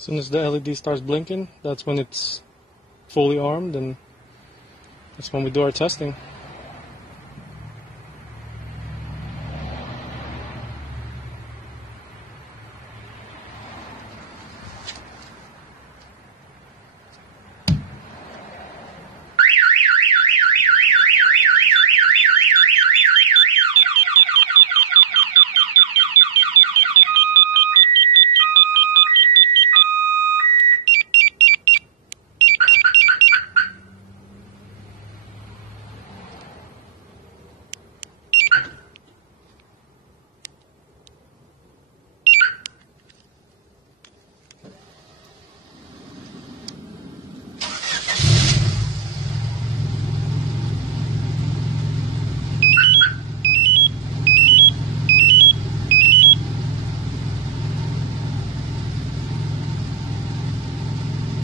As soon as the LED starts blinking, that's when it's fully armed, and that's when we do our testing.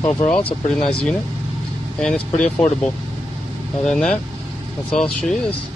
Overall, it's a pretty nice unit, and it's pretty affordable. Other than that, that's all she is.